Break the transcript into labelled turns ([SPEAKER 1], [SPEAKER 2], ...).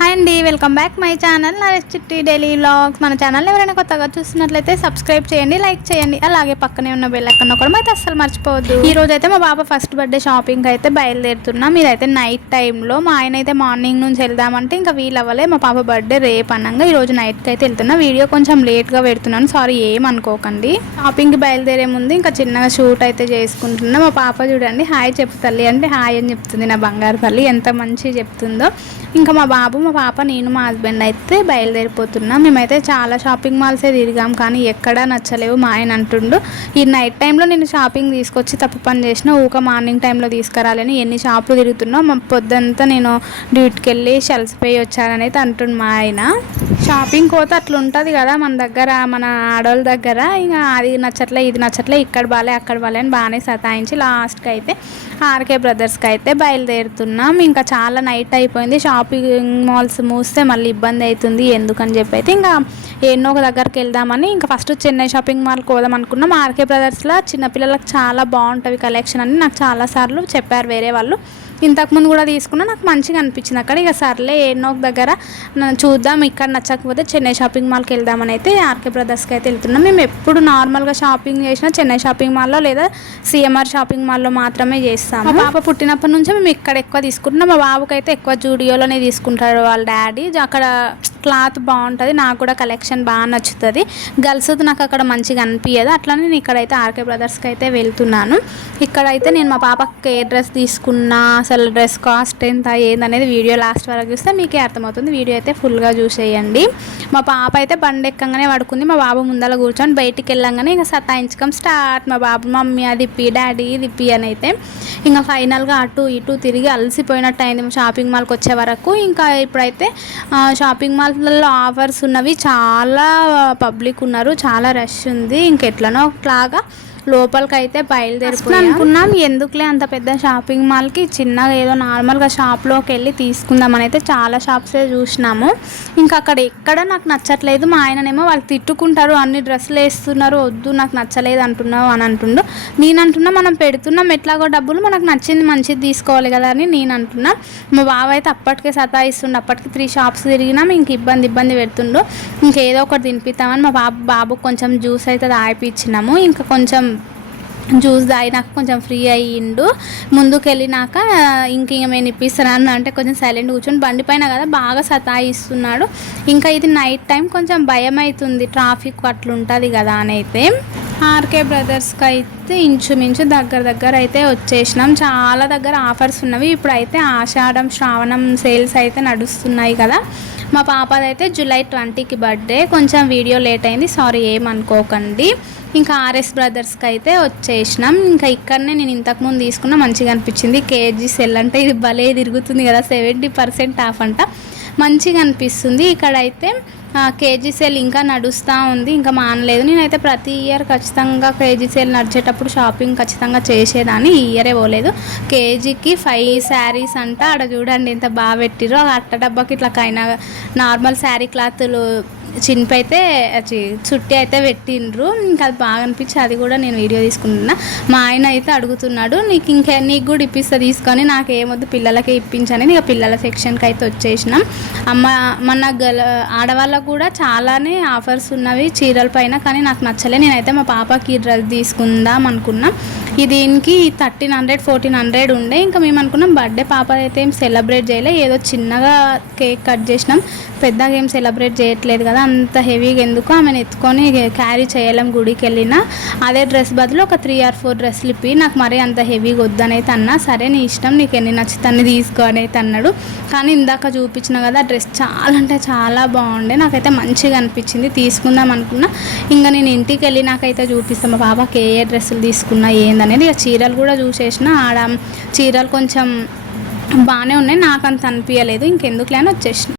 [SPEAKER 1] Hi అండి welcome back my channel Naresh Chitti daily vlogs. మన channel ఎవరైనా కొత్తగా చూస్తున్నట్లయితే సబ్స్క్రైబ్ చేయండి లైక్ చేయండి. అలాగే పక్కనే ఉన్న బెల్ అక్కడ కూడా అయితే అస్సలు మర్చిపోవద్దు. ఈ రోజు అయితే మా బాబా ఫస్ట్ బర్త్డే షాపింగ్ అయితే బయలుదేరుతున్నాం. ఇదైతే నైట్ టైంలో మా ఆయన అయితే మార్నింగ్ నుంచి వెళ్దామంటే ఇంకా వీలు అవ్వలే. మా పాప బర్త్డే రేపు అనగా ఈ రోజు నైట్కి అయితే వెళ్తున్నా. వీడియో కొంచెం లేట్గా పెడుతున్నాను. సారీ ఏమనుకోకండి షాపింగ్కి బయలుదేరే ముందు ఇంకా చిన్నగా షూట్ అయితే చేసుకుంటున్నా. మా పాప చూడండి హాయ్ చెప్తల్లి అంటే హాయ్ అని చెప్తుంది నా బంగారు తల్లి. ఎంత మంచి చెప్తుందో. ఇంకా మా బాబు మా పాప నేను మా హస్బెండ్ అయితే బయలుదేరిపోతున్నాం. మేమైతే చాలా షాపింగ్ మాల్సే తిరిగాం కానీ ఎక్కడా నచ్చలేవు మా ఆయన అంటుండు. ఈ నైట్ టైంలో నేను షాపింగ్ తీసుకొచ్చి తప్పు పని చేసిన ఊక మార్నింగ్ టైంలో తీసుకురాలని ఎన్ని షాపులు తిరుగుతున్నా మా పొద్దంతా నేను డ్యూటీకి వెళ్ళి షెల్సిపోయి వచ్చానని అయితే అంటుండు మా ఆయన. షాపింగ్ పోతే అట్లా ఉంటుంది కదా మన దగ్గర మన ఆడవాళ్ళ దగ్గర. ఇంకా అది నచ్చట్లే ఇది నచ్చట్లే ఇక్కడ బాలే అక్కడ బాలే అని బాగానే సతాయించి లాస్ట్కి అయితే ఆర్కే బ్రదర్స్కి అయితే బయలుదేరుతున్నాం. ఇంకా చాలా నైట్ అయిపోయింది. షాపింగ్ మాల్స్ మూస్తే మళ్ళీ ఇబ్బంది అవుతుంది ఎందుకని చెప్పి అయితే ఇంకా ఎన్నో ఒక దగ్గరికి వెళ్దామని ఇంకా ఫస్ట్ చెన్నై షాపింగ్ మాల్కి పోదాం అనుకున్నాం. ఆర్కే బ్రదర్స్లో చిన్నపిల్లలకు చాలా బాగుంటుంది కలెక్షన్ అని నాకు చాలాసార్లు చెప్పారు వేరే వాళ్ళు. ఇంతకుముందు కూడా తీసుకున్నా నాకు మంచిగా అనిపించింది అక్కడ. ఇక సర్లే ఎన్నో దగ్గర. చూద్దాం ఇక్కడ నచ్చకపోతే చెన్నై షాపింగ్ మాల్కి వెళ్దామని అయితే ఆర్కే బ్రదర్స్కి అయితే వెళ్తున్నాం. మేము ఎప్పుడు నార్మల్గా షాపింగ్ చేసినా చెన్నై షాపింగ్ మాల్లో లేదా సిఎంఆర్ షాపింగ్ మాల్లో మాత్రమే చేస్తాం మా పాప పుట్టినప్పటి నుంచే మేము ఇక్కడ ఎక్కువ తీసుకుంటున్నాం. మా బాబుకి అయితే ఎక్కువ జూడియోలోనే తీసుకుంటాడు వాళ్ళ డాడీ. అక్కడ క్లాత్ బాగుంటుంది నాకు కూడా కలెక్షన్ బాగా నచ్చుతుంది. గర్ల్స్ నాకు అక్కడ మంచిగా అనిపించదు అట్లనే నేను ఇక్కడైతే ఆర్కే బ్రదర్స్కి అయితే వెళ్తున్నాను. ఇక్కడైతే నేను మా పాపకి ఏ డ్రెస్ తీసుకున్నా అసలు డ్రెస్ కాస్ట్ ఎంత ఏందనేది వీడియో లాస్ట్ వరకు చూస్తే మీకే అర్థమవుతుంది. వీడియో అయితే ఫుల్గా చూసేయండి. మా పాప అయితే బండి ఎక్కంగానే పడుకుంది. మా బాబు ముందర కూర్చొని బయటికి వెళ్ళంగానే ఇంకా సతాయించకం స్టార్ట్. మా బాబు మమ్మీ అది ఇప్పి డాడీ ఇది ఇప్పి అని అయితే ఇంకా ఫైనల్గా అటు ఇటు తిరిగి అలసిపోయినట్టు అయింది. షాపింగ్ మాల్కి వచ్చే వరకు ఇంకా ఇప్పుడైతే షాపింగ్ మాల్ మాల్లలో ఆఫర్స్ ఉన్నవి. చాలా పబ్లిక్ ఉన్నారు. చాలా రష్ ఉంది. ఇంకెట్లనో ఒకలాగా లోపలికి అయితే బయలుదేరిపోయి అనుకున్నాం ఎందుకులే అంత పెద్ద షాపింగ్ మాల్కి చిన్నగా ఏదో నార్మల్గా షాప్లోకి వెళ్ళి తీసుకుందామని అయితే చాలా షాప్సే చూసినాము. ఇంకా అక్కడ ఎక్కడ నాకు నచ్చట్లేదు మా ఆయననేమో వాళ్ళు తిట్టుకుంటారు అన్ని డ్రెస్సులు వేస్తున్నారు వద్దు నాకు నచ్చలేదు అంటున్నావు అని అంటుండు. నేను అంటున్నా మనం పెడుతున్నాం ఎట్లాగో డబ్బులు మనకు నచ్చింది మంచిది తీసుకోవాలి కదా అని నేను అంటున్నా మా బావ అయితే అప్పటికే సతాయిస్తుండు అప్పటికి త్రీ షాప్స్ తిరిగినాం ఇంక ఇబ్బంది ఇబ్బంది పెడుతుండు. ఇంకేదో ఒకటి తినిపిస్తామని మా బాబు బాబు కొంచెం జ్యూస్ అయితే తాగిపించినాము ఇంకా కొంచెం జ్యూస్ తాగినాక కొంచెం ఫ్రీ అయ్యిండు. ముందుకు వెళ్ళినాక ఇంక ఇంక నేను ఇప్పిస్తాను అంటే కొంచెం సైలెంట్ కూర్చొని బండి పైన కదా బాగా సతాయిస్తున్నాడు. ఇంకా ఇది నైట్ టైం కొంచెం భయం అవుతుంది ట్రాఫిక్ అట్లుంటుంది కదా అని అయితే. ఆర్కే బ్రదర్స్కి అయితే ఇంచుమించు దగ్గర దగ్గర అయితే వచ్చేసినాం. చాలా దగ్గర ఆఫర్స్ ఉన్నవి. ఇప్పుడైతే ఆషాఢం శ్రావణం సేల్స్ అయితే నడుస్తున్నాయి కదా. మా పాపదైతే జూలై ట్వంటీకి బర్త్డే. కొంచెం వీడియో లేట్ అయింది. సారీ ఏమనుకోకండి ఇంకా ఆర్ఎస్ బ్రదర్స్కి అయితే వచ్చేసినాం. ఇంకా ఇక్కడనే నేను ఇంతకుముందు తీసుకున్న మంచిగా అనిపించింది. కేజీ సెల్ అంటే ఇది భలే తిరుగుతుంది కదా. సెవెంటీ పర్సెంట్ ఆఫ్ అంట. మంచిగా అనిపిస్తుంది. ఇక్కడైతే కేజీ సేల్ ఇంకా నడుస్తూ ఉంది ఇంకా మానలేదు. నేనైతే ప్రతి ఇయర్ ఖచ్చితంగా కేజీ సేల్ నడిచేటప్పుడు షాపింగ్ ఖచ్చితంగా చేసేదాన్ని ఈ ఇయరే పోలేదు. కేజీకి ఫైవ్ శారీస్ అంట ఆడ చూడండి ఎంత బాగా పెట్టిరో ఆ అట్ట డబ్బాకి ఇట్లా కైనా నార్మల్ శారీ క్లాత్లు చింపి అయితే చుట్టి అయితే పెట్టిండ్రు. ఇంకా అది బాగా అనిపించి అది కూడా నేను వీడియో తీసుకుంటున్నా. మా ఆయన అయితే అడుగుతున్నాడు నీకు ఇంకా నీకు కూడా ఇప్పిస్తా తీసుకొని నాకు ఏమొద్దు పిల్లలకే ఇప్పించని. ఇక పిల్లల సెక్షన్కి అయితే వచ్చేసినాం. అమ్మ మన గల ఆడవాళ్ళ ఆడవాళ్ళకు కూడా చాలానే ఆఫర్స్ ఉన్నవి చీరల పైన కానీ నాకు నచ్చలే. నేనైతే మా పాపకి ఈ డ్రెస్ తీసుకుందాం అనుకున్నా. దీనికి థర్టీన్ హండ్రెడ్ ఫోర్టీన్ హండ్రెడ్ ఉండే. ఇంకా మేము అనుకున్నాం బర్త్డే పాప అయితే ఏం సెలబ్రేట్ చేయలే. ఏదో చిన్నగా కేక్ కట్ చేసినాం. పెద్దగా ఏం సెలబ్రేట్ చేయట్లేదు కదా. అంత హెవీగా ఎందుకు ఆమెను ఎత్తుకొని క్యారీ చేయలేం గుడికి వెళ్ళినా. అదే డ్రెస్ బదులు ఒక త్రీ ఆర్ ఫోర్ డ్రెస్లు ఇప్పి. నాకు మరీ అంత హెవీగా వద్దనైతే అన్నా. సరే నీ ఇష్టం నీకు ఎన్ని నచ్చితే అన్ని తీసుకో అనైతే అయితే అన్నాడు. కానీ ఇందాక చూపించిన కదా డ్రెస్ చాలా అంటే చాలా బాగుండే. నాకైతే మంచిగా అనిపించింది తీసుకుందాం అనుకున్నా. ఇంకా నేను ఇంటికి వెళ్ళి నాకైతే చూపిస్తాను మా బాబాకి ఏ ఏ డ్రెస్సులు తీసుకున్నా ఏందనేది. ఇక చీరలు కూడా చూసేసిన ఆడ చీరలు కొంచెం బాగానే ఉన్నాయి నాకు అంత అనిపించలేదు ఇంకెందుకులే అని వచ్చేసిన.